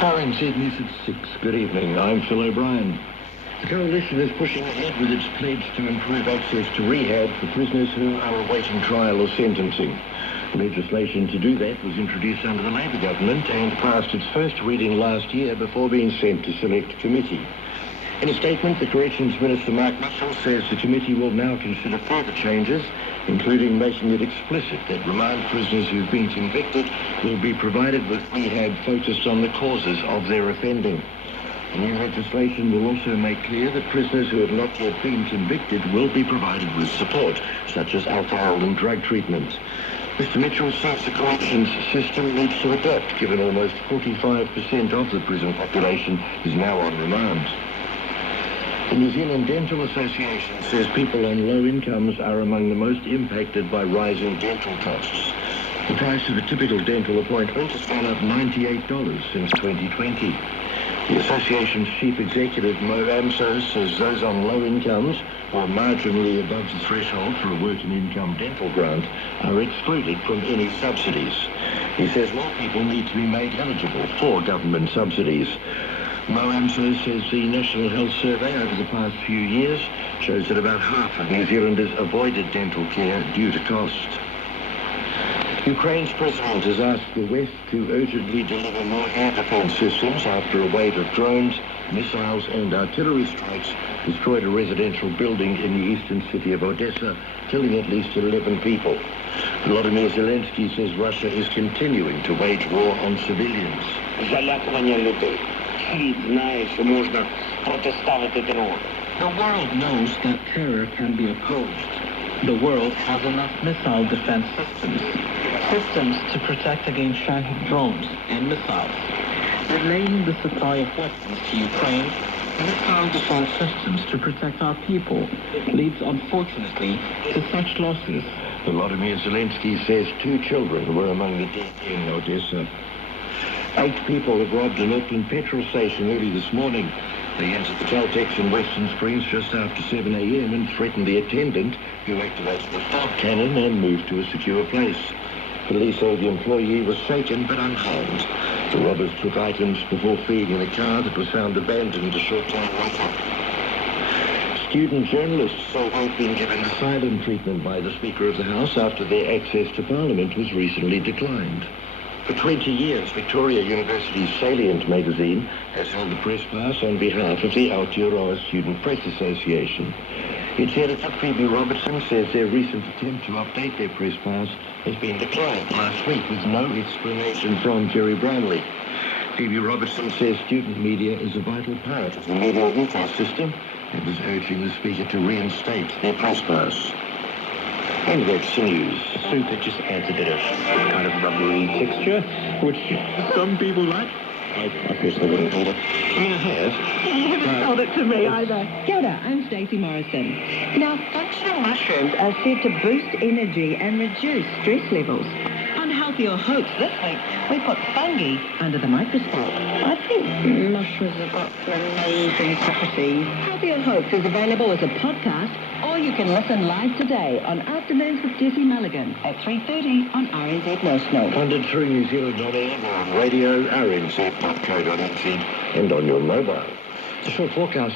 RNZ News at 6. Good evening. I'm Phil O'Brien. The Coalition is pushing ahead with its pledge to improve access to rehab for prisoners who are awaiting trial or sentencing. Legislation to do that was introduced under the Labour government and passed its first reading last year before being sent to select committee. In a statement, the Corrections Minister Mark Mitchell says the committee will now consider further changes, including making it explicit that remand prisoners who've been convicted will be provided with rehab focused on the causes of their offending. The new legislation will also make clear that prisoners who have not yet been convicted will be provided with support, such as alcohol and drug treatment. Mr Mitchell says the corrections system needs to adapt, given almost 45% of the prison population is now on remand. The New Zealand Dental Association says people on low incomes are among the most impacted by rising dental costs. The price of a typical dental appointment has gone up $98 since 2020. The association's chief executive, Mo Amso, says those on low incomes or marginally above the threshold for a working income dental grant are excluded from any subsidies. He says more people need to be made eligible for government subsidies. Mo Amso says the National Health Survey over the past few years shows that about half of New Zealanders avoided dental care due to cost. Ukraine's president has asked the West to urgently deliver more air defense systems after a wave of drones, missiles and artillery strikes destroyed a residential building in the eastern city of Odessa, killing at least 11 people. Volodymyr Zelensky says Russia is continuing to wage war on civilians. The world knows that terror can be opposed. The world has enough missile defense systems to protect against Shahed drones and missiles. Delaying the supply of weapons to Ukraine, missile defense systems to protect our people, leads unfortunately to such losses. Volodymyr Zelensky says 2 children were among the dead in Odessa. 8 people have robbed an Auckland petrol station early this morning. They entered the Caltex in Western Springs just after 7 a.m. and threatened the attendant, who activated the fog cannon and moved to a secure place. Police say the employee was shaken but unharmed. The robbers took items before fleeing in a car that was found abandoned a short time later. Student journalists say they've been given asylum treatment by the Speaker of the House after their access to Parliament was recently declined. For 20 years, Victoria University's Salient magazine has held the press pass on behalf of the Aotearoa Student Press Association. Its editor, Phoebe Robertson, says their recent attempt to update their press pass has been declined last week with no explanation from Jerry Brownlee. Phoebe Robertson says student media is a vital part of the media ecosystem and is urging the Speaker to reinstate their press pass. And that's the news. Soup, it just adds a bit of kind of rubbery texture, which some people like. I personally wouldn't eat it. I mean, I have. You haven't told it to me either. Kia ora, I'm Stacey Morrison. Now, functional mushrooms are said to boost energy and reduce stress levels. On Healthier Hopes this week, we put fungi under the microscope. I think mushrooms have got amazing properties. Healthier Hopes is available as a podcast, or you can listen live today on Afternoons with Jesse Mulligan at 3:30 on RNZ National. Funded through New Zealand On Air, on radio, rnz.co.nz and on your mobile. The short forecast